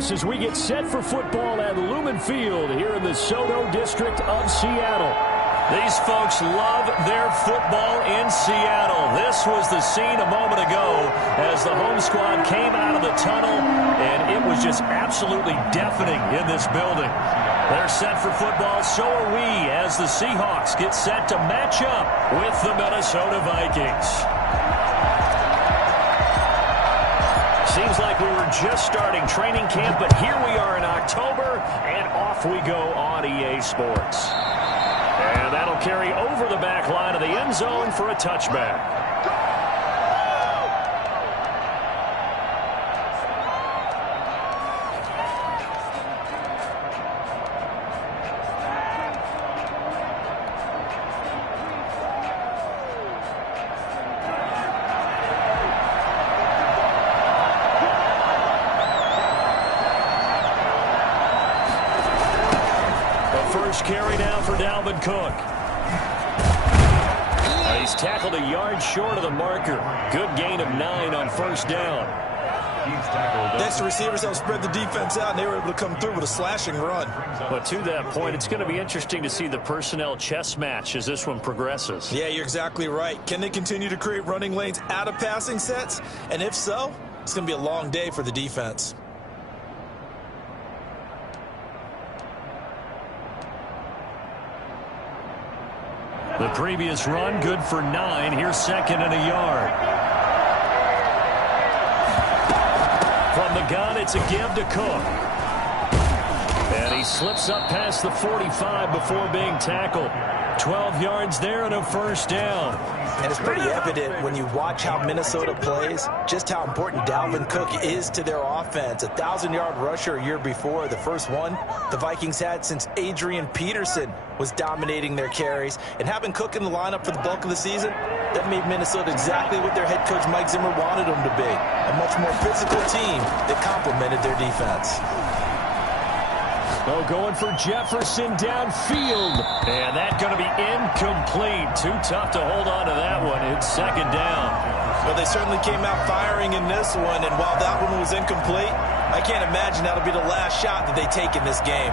us as we get set for football at Lumen Field here in the SoDo district of Seattle. These folks love their football in Seattle. This was the scene a moment ago as the home squad came out of the tunnel, and it was just absolutely deafening in this building. They're set for football, so are we, as the Seahawks get set to match up with the Minnesota Vikings. Seems like we were just starting training camp, but here we are in October, and off we go on EA Sports. And that'll carry over the back line of the end zone for a touchback. First carry now for Dalvin Cook. He's tackled a yard short of the marker. Good gain of 9 on first down. Next, receivers help spread the defense out, and they were able to come through with a slashing run. But to that point, it's going to be interesting to see the personnel chess match as this one progresses. Yeah, you're exactly right. Can they continue to create running lanes out of passing sets? And if so, it's going to be a long day for the defense. The previous run, good for 9. Here's second and a yard. From the gun, it's a give to Cook. And he slips up past the 45 before being tackled. 12 yards there and a first down. And it's pretty evident when you watch how Minnesota plays, just how important Dalvin Cook is to their offense. 1,000-yard rusher a year before, the first one the Vikings had since Adrian Peterson was dominating their carries. And having Cook in the lineup for the bulk of the season, that made Minnesota exactly what their head coach Mike Zimmer wanted them to be. A much more physical team that complemented their defense. Oh, going for Jefferson downfield. And that's going to be incomplete. Too tough to hold on to that one. It's second down. Well, they certainly came out firing in this one, and while that one was incomplete, I can't imagine that'll be the last shot that they take in this game.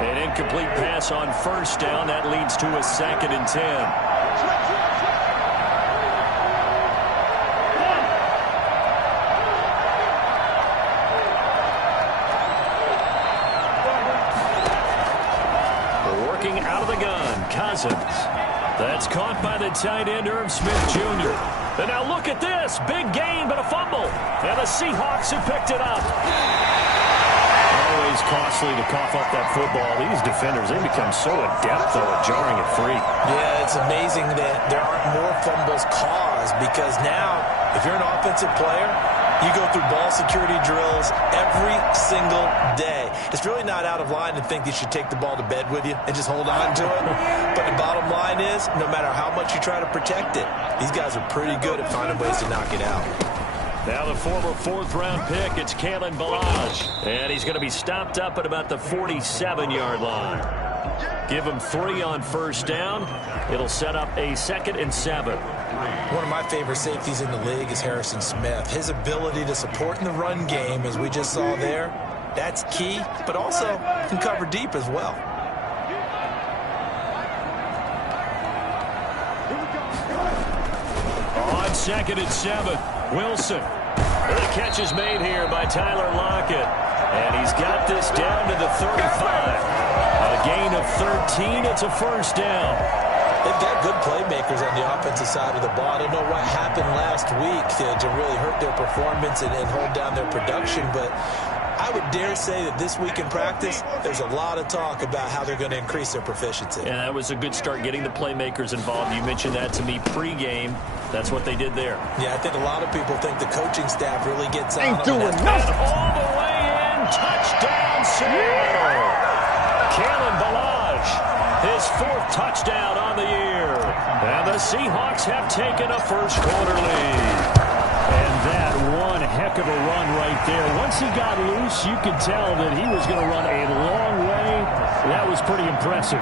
An incomplete pass on first down. That leads to a second and 10. Working out of the gun, Cousins. That's caught by the tight end, Irv Smith Jr. And now look at this. Big gain, but a fumble. And the Seahawks have picked it up. Always costly to cough up that football. These defenders, they become so adept, though, at jarring it free. Yeah, it's amazing that there aren't more fumbles caused, because now, if you're an offensive player, you go through ball security drills every single day. It's really not out of line to think you should take the ball to bed with you and just hold on to it. But the bottom line is, no matter how much you try to protect it, these guys are pretty good at finding ways to knock it out. Now the former fourth-round pick, it's Kalen Ballage. And he's going to be stopped up at about the 47-yard line. Give him 3 on first down. It'll set up a 2nd and 7. One of my favorite safeties in the league is Harrison Smith. His ability to support in the run game, as we just saw there, that's key, but also can cover deep as well. On 2nd and 7, Wilson. The catch is made here by Tyler Lockett. And he's got this down to the 35. A gain of 13. It's a first down. They've got good playmakers on the offensive side of the ball. I don't know what happened last week to really hurt their performance and hold down their production, but I would dare say that this week in practice, there's a lot of talk about how they're going to increase their proficiency. And that was a good start, getting the playmakers involved. You mentioned that to me pregame. That's what they did there. Yeah, I think a lot of people think the coaching staff really gets on Ain't doing nothing. All the way in, touchdown, Seattle. Kalen Ballage, his 4th touchdown on the year. And the Seahawks have taken a first-quarter lead. And that one heck of a run right there. Once he got loose, you could tell that he was going to run a long way. That was pretty impressive.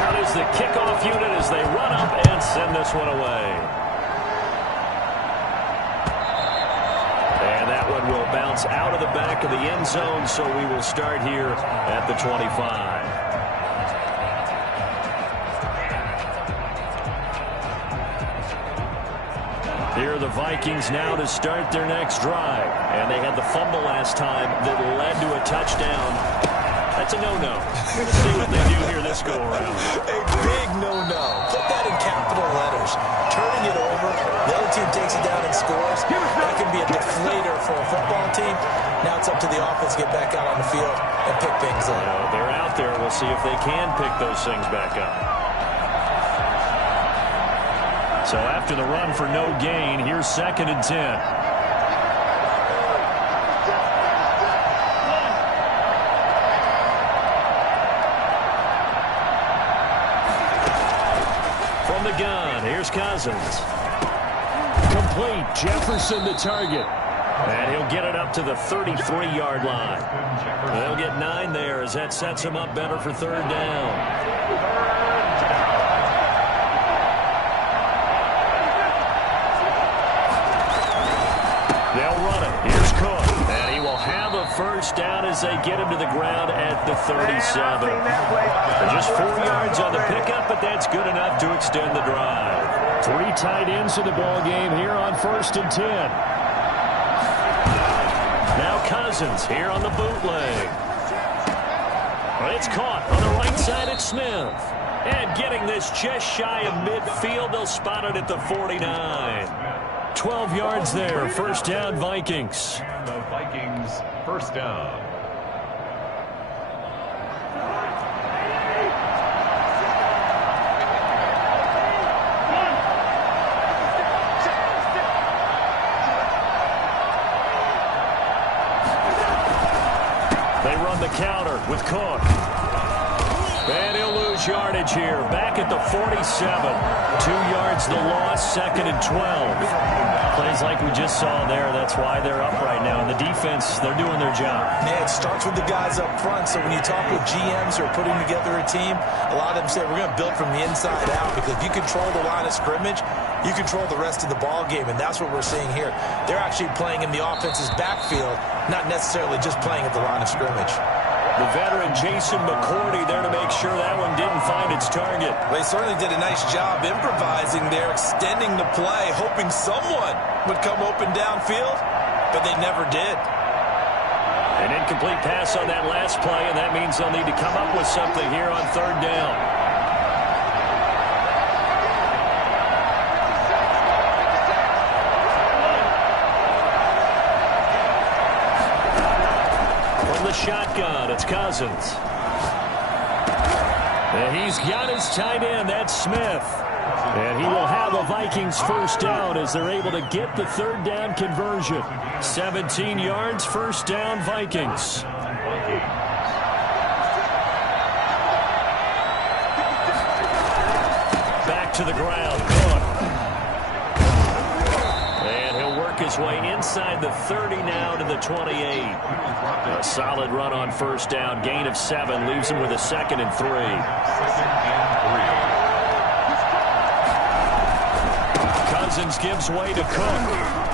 Out is the kickoff unit as they run up and send this one away. And that one will bounce out of the back of the end zone, so we will start here at the 25. Here are the Vikings now to start their next drive. And they had the fumble last time that led to a touchdown. That's a no-no. Let's see what they do here this go-around. A big no-no. Put that in capital letters. Turning it over, the other team takes it down and scores. That can be a deflator for a football team. Now it's up to the offense to get back out on the field and pick things up. They're out there. We'll see if they can pick those things back up. So after the run for no gain, here's 2nd and 10. From the gun, here's Cousins. Complete. Jefferson the target. And he'll get it up to the 33-yard line. They'll get 9 there as that sets him up better for 3rd down. They'll run it. Here's Cook. And he will have a first down as they get him to the ground at the 37. Just 4 yards on the pickup, but that's good enough to extend the drive. 3 tight ends in the ball game here on 1st and 10. Now Cousins here on the bootleg. It's caught on the right side at Smith. And getting this just shy of midfield, they'll spot it at the 49. 12 yards there. First down, Vikings. And the Vikings first down. They run the counter with Cook. And he'll lose yardage here. Back at the 47. 2 yards the loss, 2nd and 12. Plays like we just saw there. That's why they're up right now. And the defense, they're doing their job. Man, it starts with the guys up front. So when you talk with GMs who are putting together a team, a lot of them say we're going to build from the inside out, because if you control the line of scrimmage, you control the rest of the ball game, and that's what we're seeing here. They're actually playing in the offense's backfield, not necessarily just playing at the line of scrimmage. The veteran Jason McCourty there to make sure that one didn't find its target. They certainly did a nice job improvising there, extending the play, hoping someone would come open downfield, but they never did. An incomplete pass on that last play, and that means they'll need to come up with something here on 3rd down. Shotgun, it's Cousins. And he's got his tight end, that's Smith. And he will have a Vikings first down as they're able to get the 3rd down conversion. 17 yards, first down, Vikings. Back to the ground, Cook. And he'll work his way inside the 30 now to the 28. A solid run on first down. Gain of 7 leaves him with a 2nd and 3. Cousins gives way to Cook.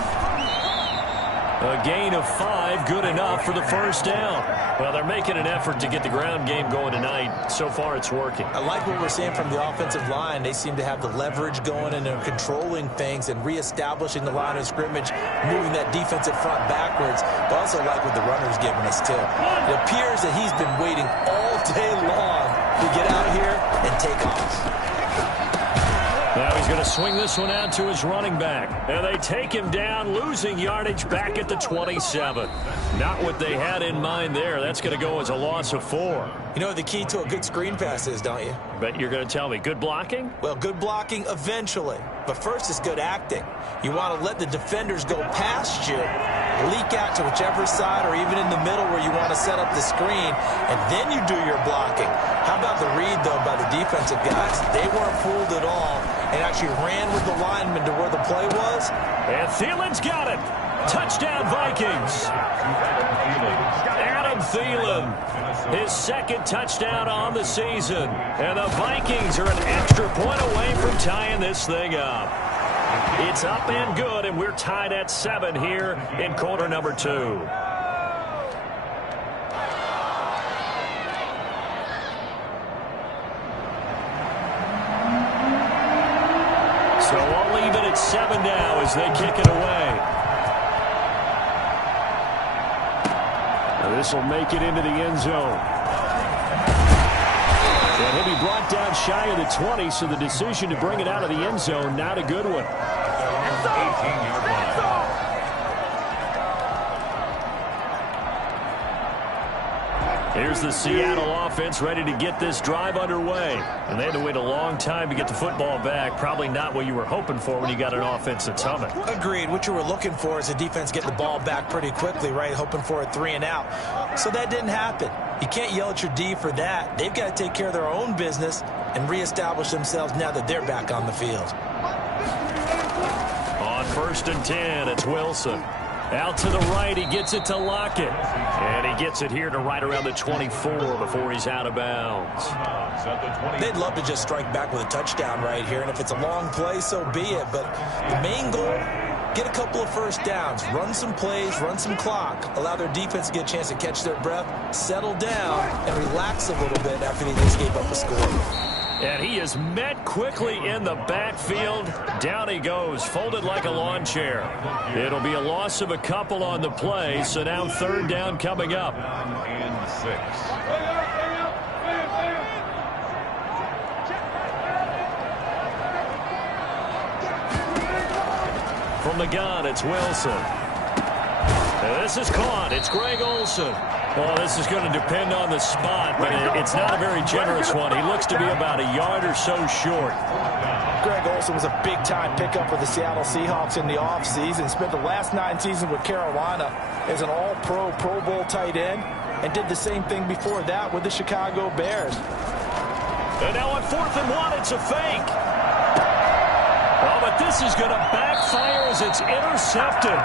A gain of 5, good enough for the first down. Well, they're making an effort to get the ground game going tonight. So far, it's working. I like what we're seeing from the offensive line. They seem to have the leverage going, and they're controlling things and reestablishing the line of scrimmage, moving that defensive front backwards. But also like what the runner's giving us, too. It appears that he's been waiting all day long to get out here and take off. Now he's going to swing this one out to his running back. And they take him down, losing yardage back at the 27. Not what they had in mind there. That's going to go as a loss of 4. You know what the key to a good screen pass is, don't you? But you're going to tell me, good blocking? Well, good blocking eventually. But first is good acting. You want to let the defenders go past you leak out to whichever side or even in the middle where you want to set up the screen, and then you do your blocking. How about the read, though, by the defensive guys? They weren't fooled at all and actually ran with the lineman to where the play was. And Thielen's got it. Touchdown, Vikings. Adam Thielen, his second touchdown on the season. And the Vikings are an extra point away from tying this thing up. It's up and good, and we're tied at 7 here in quarter number 2. So I'll leave it at 7 now as they kick it away. This will make it into the end zone. And he'll be brought down shy of the 20, so the decision to bring it out of the end zone, not a good one. 18-yard line. Here's the Seattle offense ready to get this drive underway. And they had to wait a long time to get the football back. Probably not what you were hoping for when you got an offense that's humming. Agreed. What you were looking for is a defense getting the ball back pretty quickly, right? Hoping for a 3 and out. So that didn't happen. You can't yell at your D for that. They've got to take care of their own business and reestablish themselves now that they're back on the field. On 1st and 10, it's Wilson. Out to the right, he gets it to Lockett. And he gets it here to right around the 24 before he's out of bounds. They'd love to just strike back with a touchdown right here, and if it's a long play, so be it. But the main goal, get a couple of first downs, run some plays, run some clock, allow their defense to get a chance to catch their breath, settle down, and relax a little bit after they just gave up a score. And he is met quickly in the backfield. Down he goes, folded like a lawn chair. It'll be a loss of a couple on the play, so now 3rd down coming up. And 6. From the gun, it's Wilson. And this is caught. It's Greg Olsen. Well, this is going to depend on the spot, but it's not a very generous one. He looks to be about a yard or so short. Greg Olsen was a big-time pickup for the Seattle Seahawks in the offseason. Spent the last 9 seasons with Carolina as an all-pro, Pro Bowl tight end, and did the same thing before that with the Chicago Bears. And now on 4th and 1, it's a fake. Oh, but this is going to backfire as it's intercepted.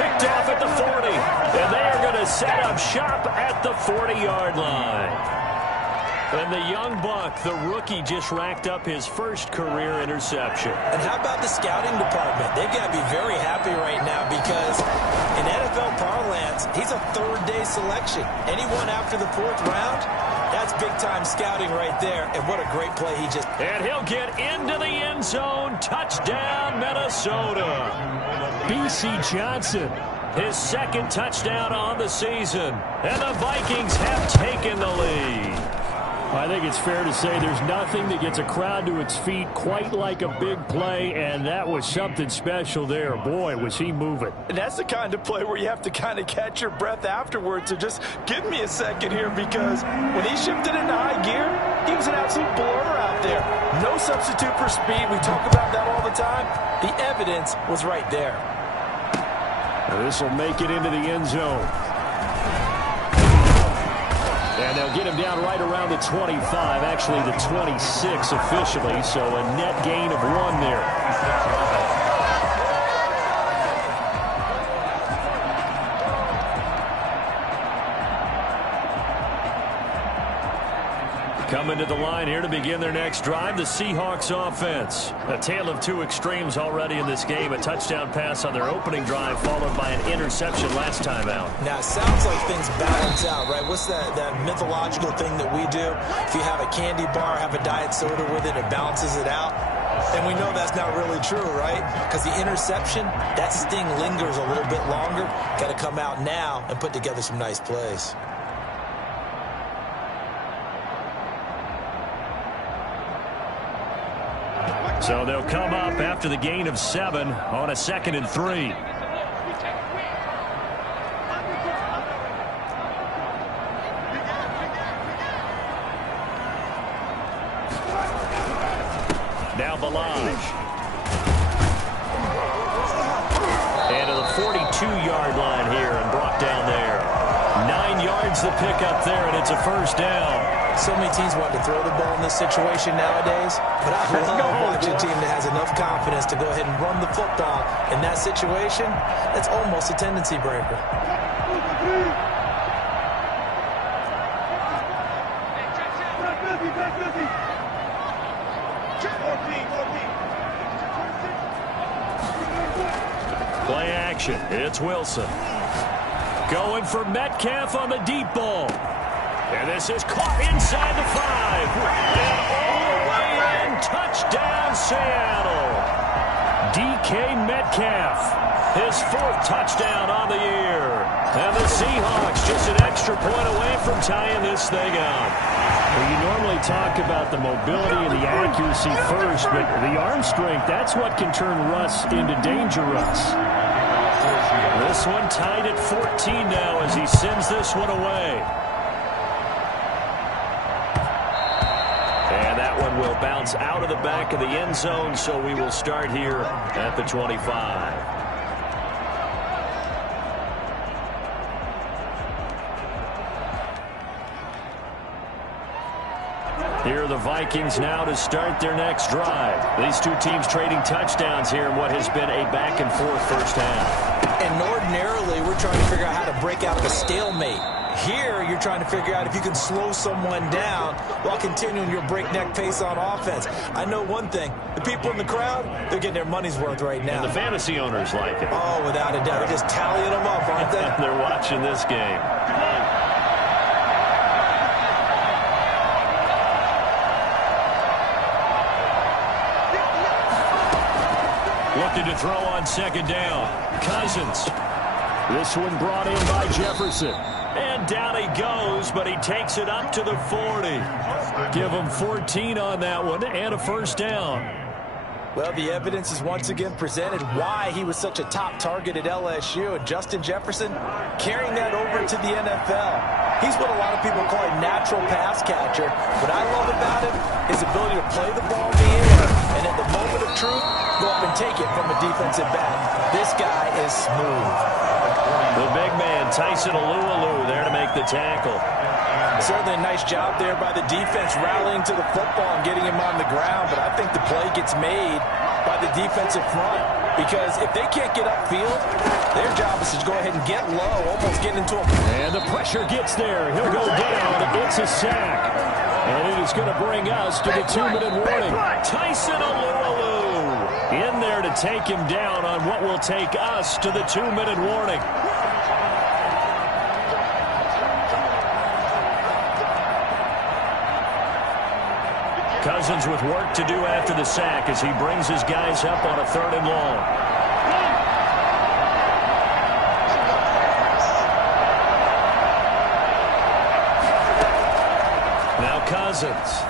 Picked off at the 40. And they are going to set up shop at the 40-yard line. And the young buck, the rookie, just racked up his first career interception. And how about the scouting department? They've got to be very happy right now because in NFL parlance, he's a 3rd-day selection. Anyone after the 4th round, that's big-time scouting right there. And what a great play he just... And he'll get into the end zone. Touchdown, Minnesota. B.C. Johnson. His 2nd touchdown on the season. And the Vikings have taken the lead. I think it's fair to say there's nothing that gets a crowd to its feet quite like a big play, and that was something special there. Boy, was he moving. And that's the kind of play where you have to kind of catch your breath afterwards. So just give me a second here, because when he shifted into high gear, he was an absolute blur out there. No substitute for speed. We talk about that all the time. The evidence was right there. This will make it into the end zone. And they'll get him down right around the 25, actually the 26 officially, so a net gain of 1 there. Coming to the line here to begin their next drive, the Seahawks offense. A tale of 2 extremes already in this game. A touchdown pass on their opening drive, followed by an interception last time out. Now, it sounds like things balance out, right? What's that mythological thing that we do? If you have a candy bar, have a diet soda with it, it balances it out. And we know that's not really true, right? Because the interception, that sting lingers a little bit longer. Got to come out now and put together some nice plays. So they'll come up after the gain of 7 on a 2nd and 3. Now Balaj. And to the 42-yard the pickup there, and it's a first down. So many teams want to throw the ball in this situation nowadays, but I love watching a team that has enough confidence to go ahead and run the football. In that situation, that's almost a tendency breaker. Play action. It's Wilson. Going for Metcalf on the deep ball. And this is caught inside the 5. And all the way in. Touchdown, Seattle. DK Metcalf. His 4th touchdown on the year. And the Seahawks just an extra point away from tying this thing up. Well, you normally talk about the mobility and the accuracy first, but the arm strength, that's what can turn Russ into danger Russ. This one tied at 14 now as he sends this one away. And that one will bounce out of the back of the end zone, so we will start here at the 25. Here are the Vikings now to start their next drive. These two teams trading touchdowns here in what has been a back-and-forth first half. And ordinarily, we're trying to figure out how to break out of a stalemate. Here, you're trying to figure out if you can slow someone down while continuing your breakneck pace on offense. I know one thing. The people in the crowd, they're getting their money's worth right now. And the fantasy owners like it. Oh, without a doubt. They're just tallying them up, aren't they? They're watching this game. Looking to throw on second down. Cousins. This one brought in by Jefferson. And down he goes, but he takes it up to the 40. Give him 14 on that one and a first down. Well, the evidence is once again presented why he was such a top target at LSU. And Justin Jefferson carrying that over to the NFL. He's what a lot of people call a natural pass catcher. What I love about him is his ability to play the ball in the air and at the moment of truth, go up and take it from a defensive back. This guy is smooth. The big man, Tyson Alualu, there to make the tackle. Certainly a nice job there by the defense rallying to the football and getting him on the ground, but I think the play gets made by the defensive front because if they can't get upfield, their job is to go ahead and get low, almost get into him. And the pressure gets there. He'll go down. It's a sack. And it is going to bring us to the 2-minute warning. Tyson Alualu in there to take him down on what will take us to the 2-minute warning. Cousins with work to do after the sack as he brings his guys up on a 3rd and long. Now Cousins.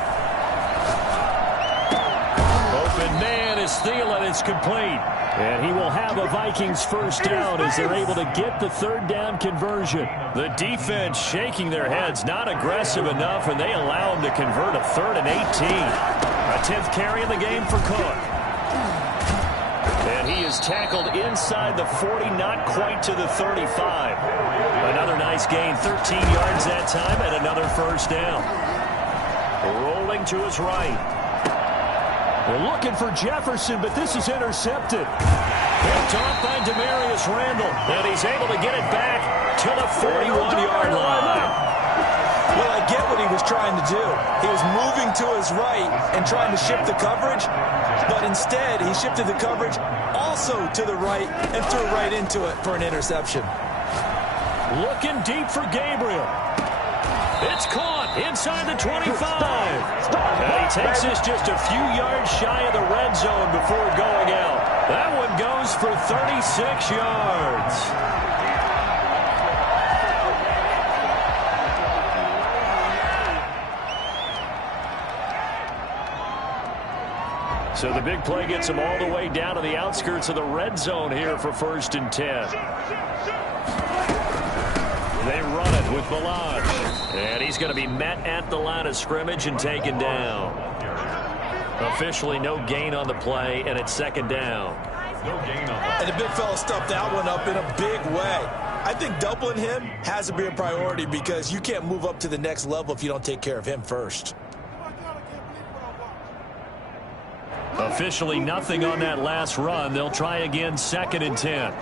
Open man is Thielen. It's complete. And he will have a Vikings first down as they're able to get the 3rd down conversion. The defense shaking their heads, not aggressive enough, and they allow him to convert a 3rd and 18. A 10th carry in the game for Cook. And he is tackled inside the 40, not quite to the 35. Another nice gain, 13 yards that time, and another first down. Rolling to his right. They're looking for Jefferson, but this is intercepted. Picked off by Demarius Randall, and he's able to get it back to the 41-yard line. Well, I get what he was trying to do. He was moving to his right and trying to shift the coverage, but instead he shifted the coverage also to the right and threw right into it for an interception. Looking deep for Gabriel. It's caught inside the 25. And he takes this just a few yards shy of the red zone before going out. That one goes for 36 yards. So the big play gets him all the way down to the outskirts of the red zone here for 1st and 10. They run it with Ballage. And he's going to be met at the line of scrimmage and taken down. Officially no gain on the play, and it's 2nd down. And the big fella stuffed that one up in a big way. I think doubling him has to be a priority because you can't move up to the next level if you don't take care of him first. Officially nothing on that last run. They'll try again, 2nd and 10.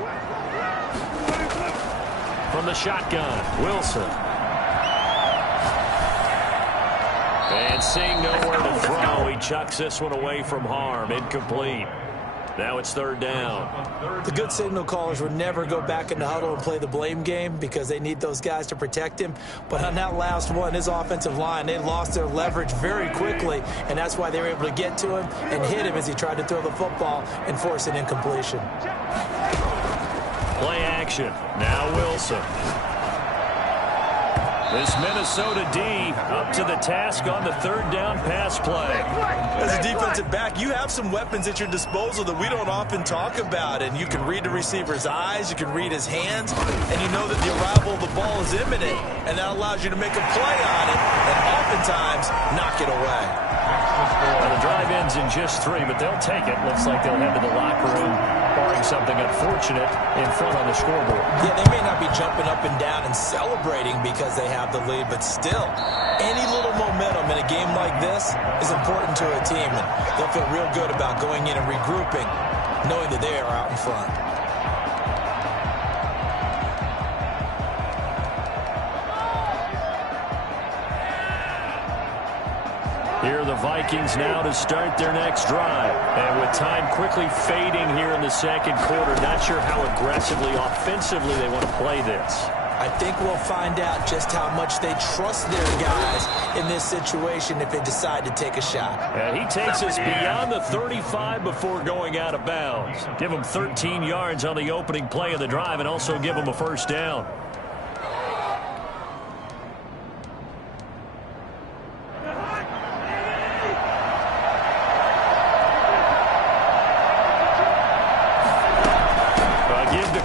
From the shotgun, Wilson. And seeing nowhere to throw, he chucks this one away from harm. Incomplete. Now it's 3rd down. The good signal callers would never go back in the huddle and play the blame game because they need those guys to protect him. But on that last one, his offensive line, they lost their leverage very quickly, and that's why they were able to get to him and hit him as he tried to throw the football and force an incompletion. Play action. Now Wilson. This Minnesota D up to the task on the 3rd down pass play. As a defensive back, you have some weapons at your disposal that we don't often talk about. And you can read the receiver's eyes, you can read his hands, and you know that the arrival of the ball is imminent. And that allows you to make a play on it and oftentimes knock it away. Well, the drive ends in just 3, but they'll take it. Looks like they'll head to the locker room, barring something unfortunate in front on the scoreboard. Yeah, they may not be jumping up and down and celebrating because they have the lead, but still, any little momentum in a game like this is important to a team, and they'll feel real good about going in and regrouping, knowing that they are out in front. Here are the Vikings now to start their next drive. And with time quickly fading here in the 2nd quarter, not sure how aggressively, offensively they want to play this. I think we'll find out just how much they trust their guys in this situation if they decide to take a shot. And he takes us beyond the 35 before going out of bounds. Give him 13 yards on the opening play of the drive and also give him a 1st down.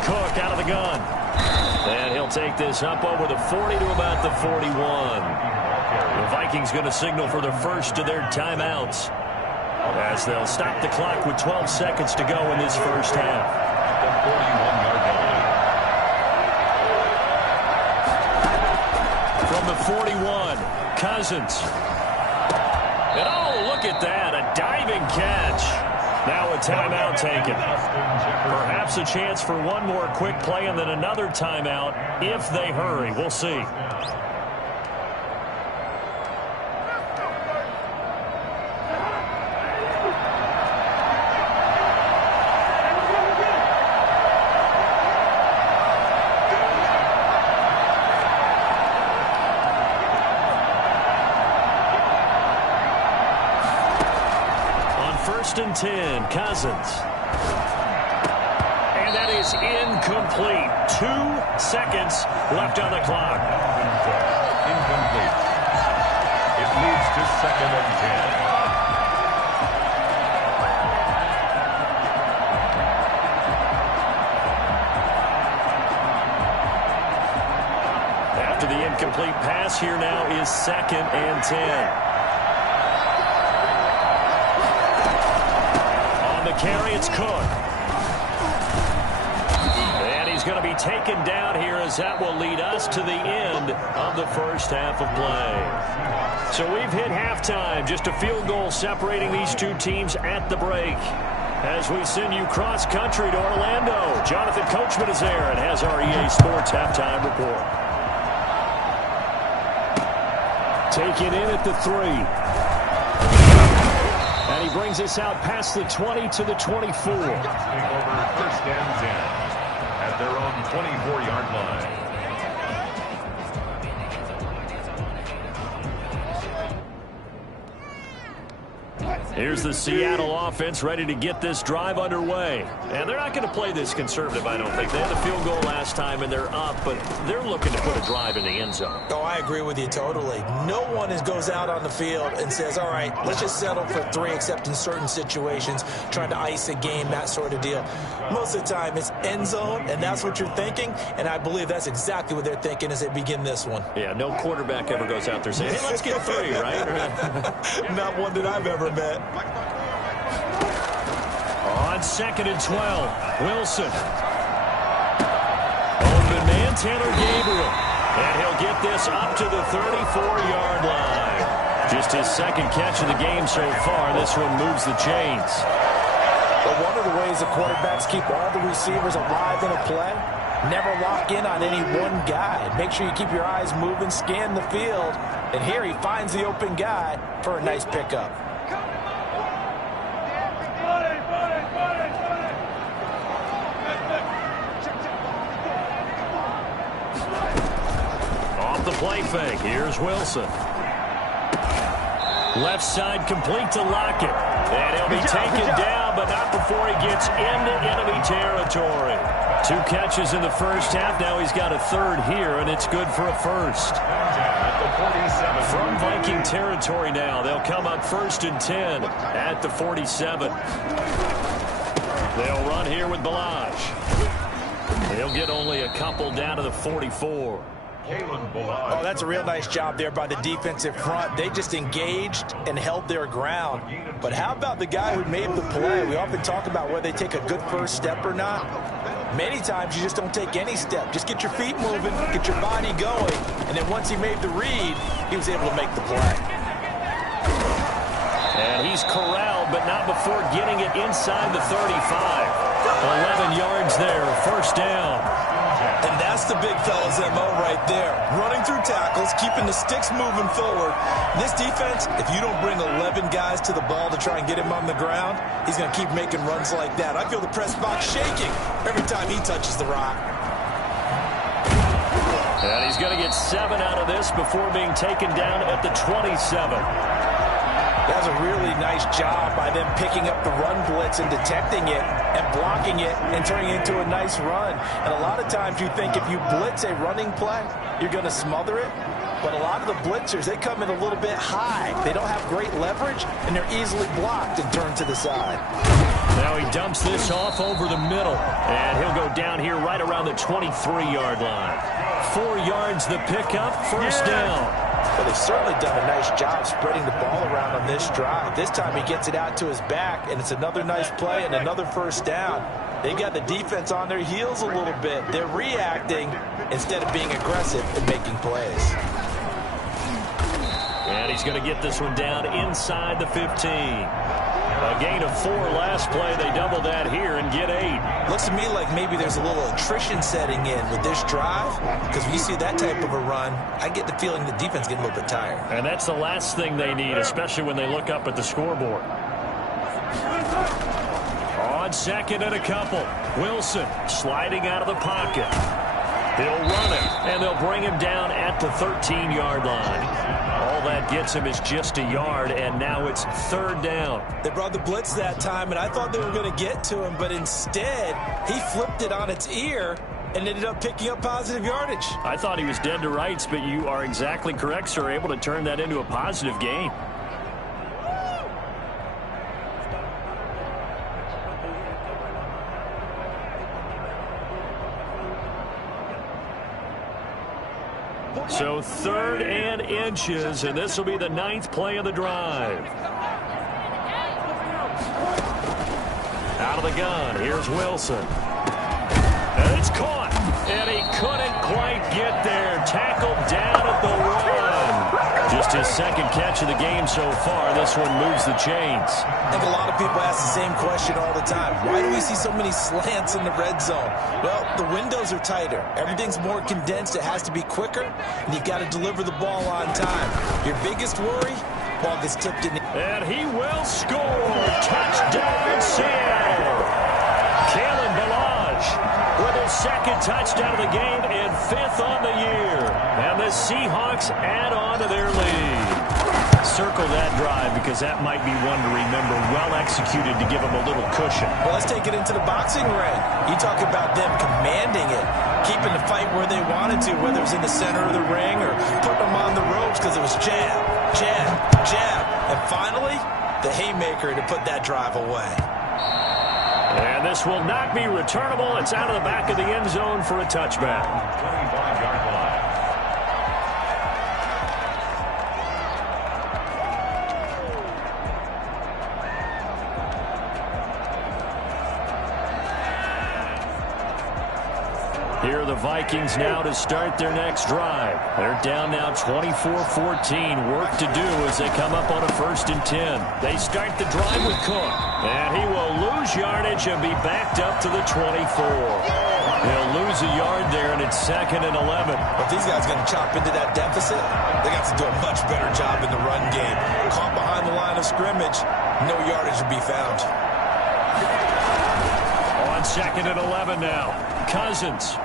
Cook out of the gun. And he'll take this up over the 40 to about the 41. The Vikings going to signal for the first of their timeouts as they'll stop the clock with 12 seconds to go in this first half. The 41-yard line. From the 41, Cousins. And oh, look at that, a diving catch. Now a timeout taken. Perhaps a chance for one more quick play and then another timeout if they hurry. We'll see. And 10, Cousins. And that is incomplete. 2 seconds left on the clock. Incomplete. It leads to 2nd and 10. After the incomplete pass, here now is 2nd and 10. Carry, it's Cook. And he's going to be taken down here as that will lead us to the end of the first half of play. So we've hit halftime, just a field goal separating these two teams at the break. As we send you cross-country to Orlando, Jonathan Coachman is there and has our EA Sports halftime report. Taken in at the 3. And he brings us out past the 20 to the 24. Taking over 1st and 10 at their own 24-yard line. Here's the Seattle offense ready to get this drive underway. And they're not going to play this conservative, I don't think. They had the field goal last time, and they're up, but they're looking to put a drive in the end zone. Oh, I agree with you totally. No one goes out on the field and says, all right, let's just settle for 3, except in certain situations, trying to ice a game, that sort of deal. Most of the time, it's end zone, and that's what you're thinking, and I believe that's exactly what they're thinking as they begin this one. Yeah, no quarterback ever goes out there saying, hey, let's get 3, right? Not one that I've ever met. On 2nd and 12, Wilson. Open man Taylor Gabriel. And he'll get this up to the 34-yard line. Just his second catch of the game so far. This one moves the chains. But one of the ways the quarterbacks keep all the receivers alive in a play, never lock in on any one guy. Make sure you keep your eyes moving, scan the field. And here he finds the open guy for a nice pickup. Off the play fake, here's Wilson. Left side complete to Lockett. And he'll be taken down, but not before he gets into enemy territory. 2 catches in the first half. Now he's got a third here, and it's good for a first. From Viking territory now, they'll come up 1st and 10 at the 47. They'll run here with Balaj. They'll get only a couple down to the 44. Oh, that's a real nice job there by the defensive front. They just engaged and held their ground. But how about the guy who made the play? We often talk about whether they take a good first step or not. Many times you just don't take any step. Just get your feet moving, get your body going, and then once he made the read, he was able to make the play. And he's corralled, but not before getting it inside the 35. 11 yards there, first down. And that's the big fella's MO right there. Running through tackles, keeping the sticks moving forward. This defense, if you don't bring 11 guys to the ball to try and get him on the ground, he's going to keep making runs like that. I feel the press box shaking every time he touches the rock. And he's going to get 7 out of this before being taken down at the 27. That was a really nice job by them picking up the run blitz and detecting it and blocking it and turning it into a nice run. And a lot of times you think if you blitz a running play, you're going to smother it. But a lot of the blitzers, they come in a little bit high. They don't have great leverage, and they're easily blocked and turned to the side. Now he dumps this off over the middle, and he'll go down here right around the 23-yard line. 4 yards the pickup, first down. Well, they've certainly done a nice job spreading the ball around on this drive. This time he gets it out to his back, and it's another nice play and another first down. They've got the defense on their heels a little bit. They're reacting instead of being aggressive and making plays. And he's going to get this one down inside the 15. A gain of 4 last play. They double that here and get 8. Looks to me like maybe there's a little attrition setting in with this drive, because when you see that type of a run, I get the feeling the defense is getting a little bit tired. And that's the last thing they need, especially when they look up at the scoreboard. On second and a couple. Wilson sliding out of the pocket. He'll run it, and they'll bring him down at the 13-yard line. All that gets him is just a yard, and now it's third down. They brought the blitz that time, and I thought they were going to get to him, but instead, he flipped it on its ear and ended up picking up positive yardage. I thought he was dead to rights, but you are exactly correct, sir, able to turn that into a positive gain. So 3rd and inches, and this will be the 9th play of the drive. Out of the gun, here's Wilson. And it's caught, and he couldn't quite get there. Tackled down at the 1. Just his second catch of the game so far. This one moves the chains. I think a lot of people ask the same question all the time. Why do we see so many slants in the red zone? Well, the windows are tighter. Everything's more condensed. It has to be quicker, and you've got to deliver the ball on time. Your biggest worry, ball gets tipped in. And he will score. Touchdown, Seattle. Kalen Balaj with his second touchdown of the game and 5th on the year. And the Seahawks add on to their lead. Circle that drive because that might be one to remember. Well executed to give them a little cushion. Well, let's take it into the boxing ring. You talk about them commanding it, keeping the fight where they wanted to, whether it was in the center of the ring or putting them on the ropes because it was jab, jab, jab. And finally, the haymaker to put that drive away. And this will not be returnable. It's out of the back of the end zone for a touchback. 25-yard line. Here are the Vikings now to start their next drive. They're down now 24-14. Work to do as they come up on a 1st and 10. They start the drive with Cook. And he will lose yardage and be backed up to the 24. He'll lose a yard there, and it's 2nd and 11. If these guys are going to chop into that deficit, they got to do a much better job in the run game. Caught behind the line of scrimmage, no yardage to be found. On 2nd and 11 now, Cousins.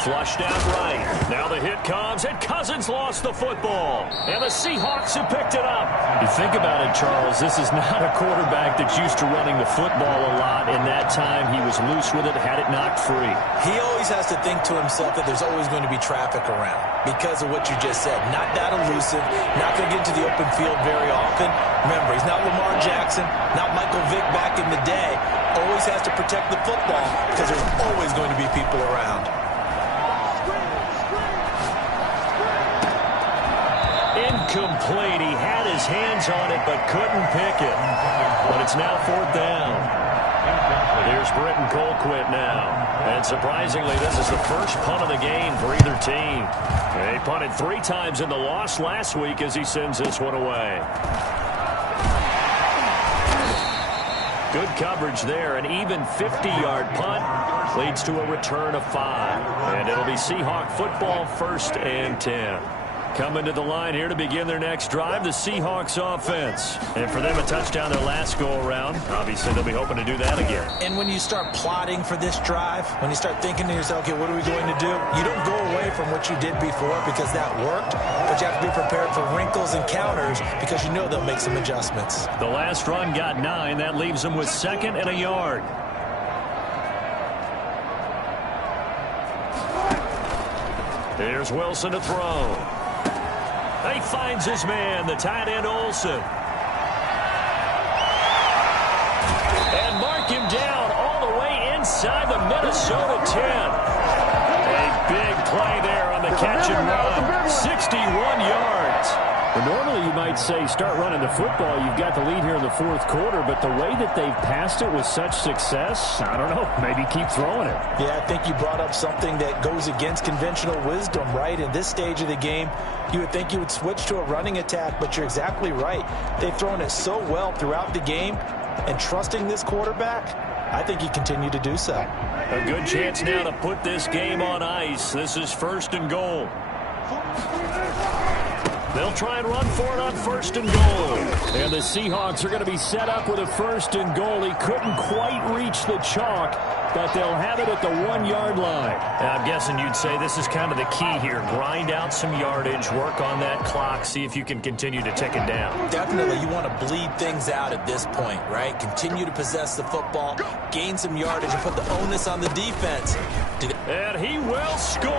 Flushed out right. Now the hit comes, and Cousins lost the football. And the Seahawks have picked it up. You think about it, Charles, this is not a quarterback that's used to running the football a lot. In that time, he was loose with it, had it knocked free. He always has to think to himself that there's always going to be traffic around because of what you just said. Not that elusive, not going to get to the open field very often. Remember, he's not Lamar Jackson, not Michael Vick back in the day. Always has to protect the football because there's always going to be people around. Incomplete. He had his hands on it but couldn't pick it. But it's now 4th down. Here's Britton Colquitt now. And surprisingly, this is the first punt of the game for either team. They punted 3 times in the loss last week as he sends this one away. Good coverage there. An even 50-yard punt leads to a return of 5. And it'll be Seahawk football, 1st and 10. Coming to the line here to begin their next drive, the Seahawks offense. And for them, a touchdown their last go-around. Obviously, they'll be hoping to do that again. And when you start plotting for this drive, when you start thinking to yourself, okay, what are we going to do? You don't go away from what you did before because that worked, but you have to be prepared for wrinkles and counters because you know they'll make some adjustments. The last run got 9. That leaves them with 2nd and a yard. Here's Wilson to throw. He finds his man, the tight end Olsen. And mark him down all the way inside the Minnesota 10. A big play there on the catch and run. 61 yards. Well, normally you might say start running the football. You've got the lead here in the 4th quarter, but the way that they've passed it with such success, I don't know, maybe keep throwing it. Yeah, I think you brought up something that goes against conventional wisdom, right? In this stage of the game, you would think you would switch to a running attack, but you're exactly right. They've thrown it so well throughout the game, and trusting this quarterback, I think you continue to do so. A good chance now to put this game on ice. This is 1st and goal. They'll try and run for it on 1st and goal. And the Seahawks are going to be set up with a 1st and goal. He couldn't quite reach the chalk, but they'll have it at the 1-yard line. And I'm guessing you'd say this is kind of the key here. Grind out some yardage, work on that clock, see if you can continue to tick it down. Definitely, you want to bleed things out at this point, right? Continue to possess the football, gain some yardage, and put the onus on the defense. And he will score.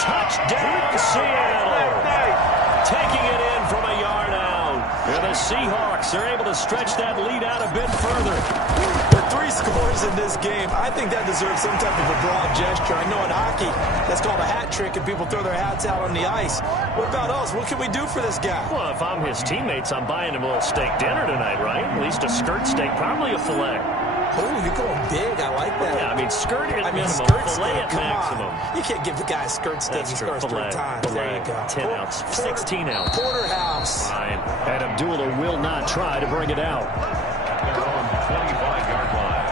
Touchdown, Seattle. Taking it in from a yard out. And the Seahawks are able to stretch that lead out a bit further. With 3 scores in this game, I think that deserves some type of a broad gesture. I know in hockey, that's called a hat trick, and people throw their hats out on the ice. What about us? What can we do for this guy? Well, if I'm his teammates, I'm buying him a little steak dinner tonight, right? At least a skirt steak, probably a filet. Oh, you're going big. I like that. Yeah, I mean, skirt at minimum, skirt filet at maximum. You can't give the guy a skirt steak. That's He true. scores 3 times. There you go. 10 ounce, 16 ounce. Porterhouse. Fine. And Abdullah will not try to bring it out. At their own 25-yard line.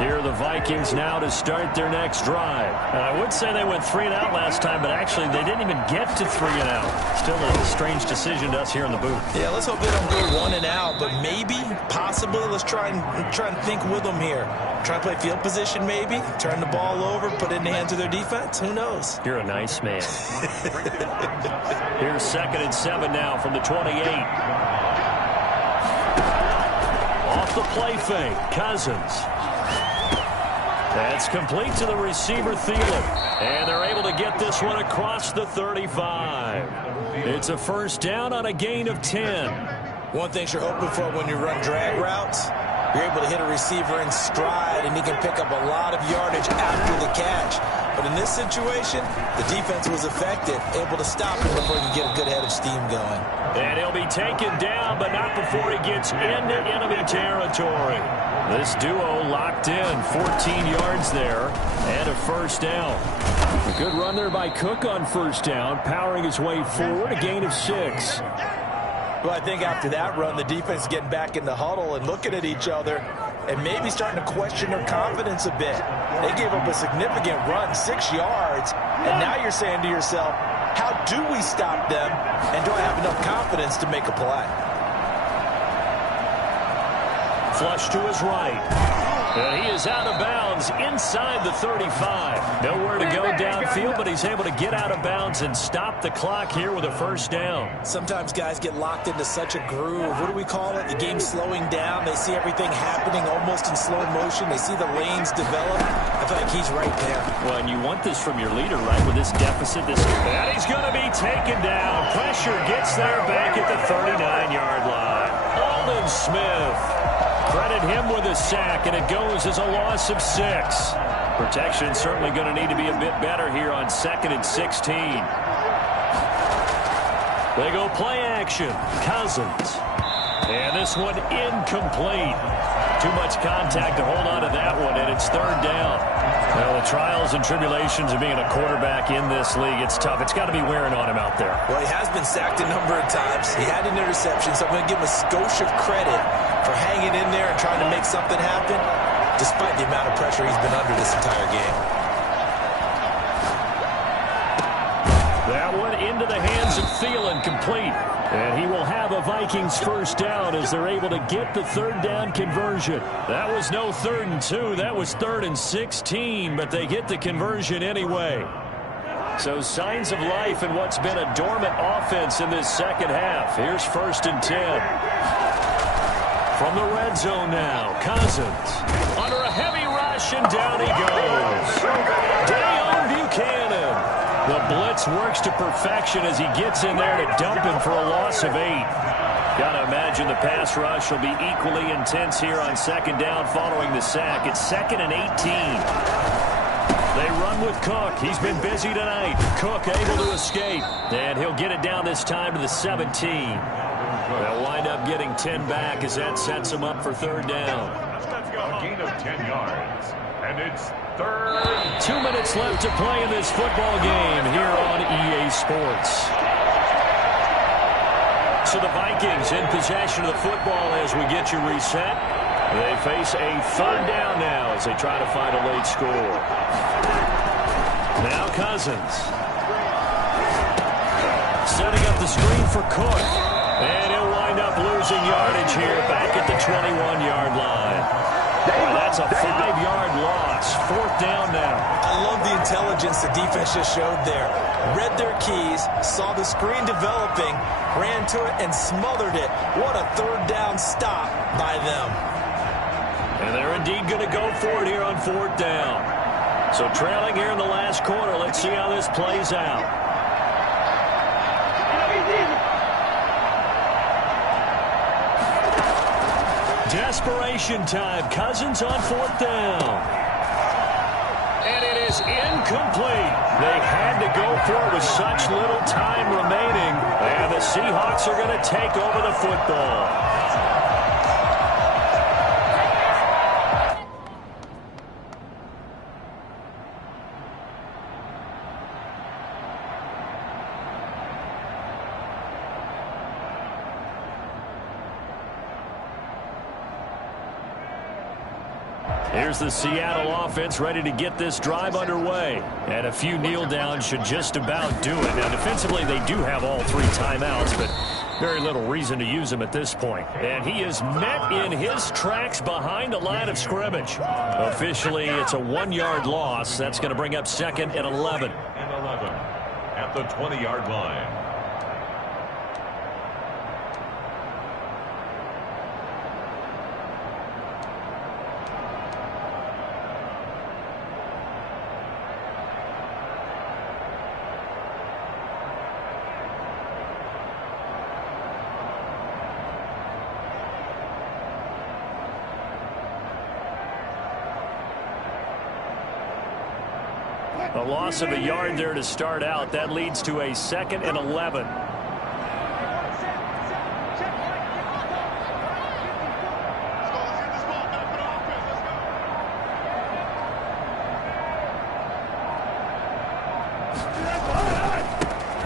Here are the Vikings now to start their next drive. And I would say they went 3 and out last time, but actually they didn't even get to 3 and out. Still a strange decision to us here in the booth. Yeah, let's hope they don't go 1 and out, but maybe, possibly, let's try and think with them here. Try and play field position maybe, turn the ball over, put it in the hands of their defense. Who knows? You're a nice man. Here's 2nd and 7 now from the 28. Off the play fake, Cousins. That's complete to the receiver, Thielen. And they're able to get this one across the 35. It's a 1st down on a gain of 10. One thing you're hoping for when you run drag routes, You're able to hit a receiver in stride, and he can pick up a lot of yardage after the catch. But in this situation, the defense was effective, able to stop him before he could get a good head of steam going. And he'll be taken down, but not before he gets into enemy territory. This duo locked in, 14 yards there, and a first down. A good run there by Cook on first down, powering his way forward, a gain of 6. Well, I think after that run, the defense is getting back in the huddle and looking at each other and maybe starting to question their confidence a bit. They gave up a significant run, 6 yards, and now you're saying to yourself, how do we stop them, and do I have enough confidence to make a play? Flush to his right. And he is out of bounds inside the 35. Nowhere to go downfield, but he's able to get out of bounds and stop the clock here with a first down. Sometimes guys get locked into such a groove. What do we call it? The game's slowing down. They see everything happening almost in slow motion. They see the lanes develop. I feel like he's right there. Well, and you want this from your leader, right, with this deficit. And he's going to be taken down. Pressure gets there back at the 39-yard line. Aldon Smith. Credit him with a sack, and it goes as a loss of 6. Protection certainly going to need to be a bit better here on 2nd and 16. They go play action. Cousins. And this one incomplete. Too much contact to hold on to that one, and it's third down. Well, the trials and tribulations of being a quarterback in this league, it's tough. It's got to be wearing on him out there. Well, he has been sacked a number of times. He had an interception, so I'm going to give him a skosh of credit for hanging in there and trying to make something happen, despite the amount of pressure he's been under this entire game. That one into the hands of Thielen, complete. And he will have a Vikings first down as they're able to get the third down conversion. That was no 3rd and 2. That was 3rd and 16, but they get the conversion anyway. So signs of life in what's been a dormant offense in this second half. Here's 1st and 10. From the red zone now, Cousins under a heavy rush, and down he goes. Deion Buchanan. The blitz works to perfection as he gets in there to dump him for a loss of 8. Got to imagine the pass rush will be equally intense here on 2nd down following the sack. It's 2nd and 18. They run with Cook. He's been busy tonight. Cook able to escape, and he'll get it down this time to the 17. They'll wind up getting 10 back as that sets them up for third down. A gain of 10 yards, and it's third. 2 minutes left to play in this football game here on EA Sports. So the Vikings in possession of the football as we get you reset. They face a third down now as they try to find a late score. Now Cousins. Setting up the screen for Cook. And he'll wind up losing yardage here back at the 21-yard line. Boy, that's a 5-yard loss. 4th down now. I love the intelligence the defense just showed there. Read their keys, saw the screen developing, ran to it, and smothered it. What a third down stop by them. And they're indeed going to go for it here on 4th down. So trailing here in the last quarter. Let's see how this plays out. Desperation time. Cousins on 4th down. And it is incomplete. They had to go for it with such little time remaining. And the Seahawks are going to take over the football. Here's the Seattle offense ready to get this drive underway. And a few kneel downs should just about do it. Now, defensively, they do have all 3 timeouts, but very little reason to use them at this point. And he is met in his tracks behind the line of scrimmage. Officially, it's a 1-yard loss. That's going to bring up 2nd and 11. At the 20-yard line. A loss of a yard there to start out. That leads to a 2nd and 11.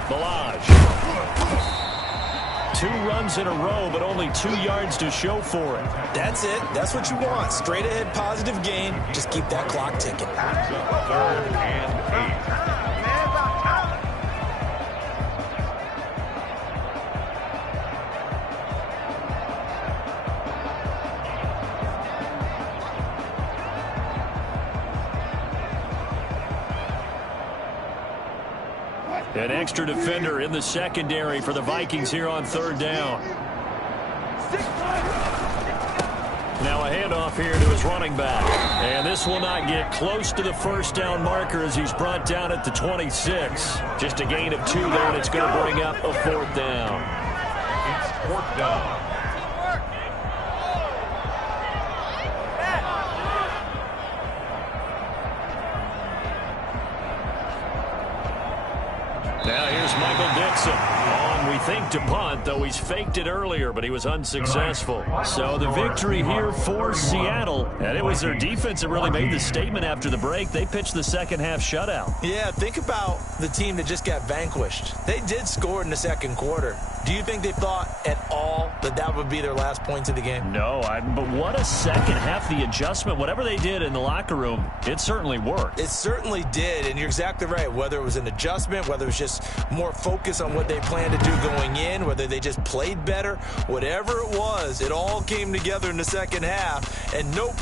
Ballage. 2 runs in a row, but only 2 yards to show for it. That's it. That's what you want. Straight ahead positive gain. Just keep that clock ticking. 3rd and 8. An extra defender in the secondary for the Vikings here on 3rd down. Now a handoff here to his running back. And this will not get close to the 1st down marker as he's brought down at the 26. Just a gain of 2 there, and it's going to bring up a 4th down. It's 4th down. Now here's Michael Dixon on, we think, to punt, though he's faked it earlier, but he was unsuccessful. So the victory here for Seattle, and it was their defense that really made the statement after the break. They pitched the 2nd half shutout. Yeah, think about the team that just got vanquished. They did score in the 2nd quarter. Do you think they thought at all that that would be their last points of the game? No, but what a 2nd half. The adjustment, whatever they did in the locker room, it certainly worked. It certainly did, and you're exactly right. Whether it was an adjustment, whether it was just more focus on what they planned to do going in, whether they just played better, whatever it was, it all came together in the 2nd half. And nope,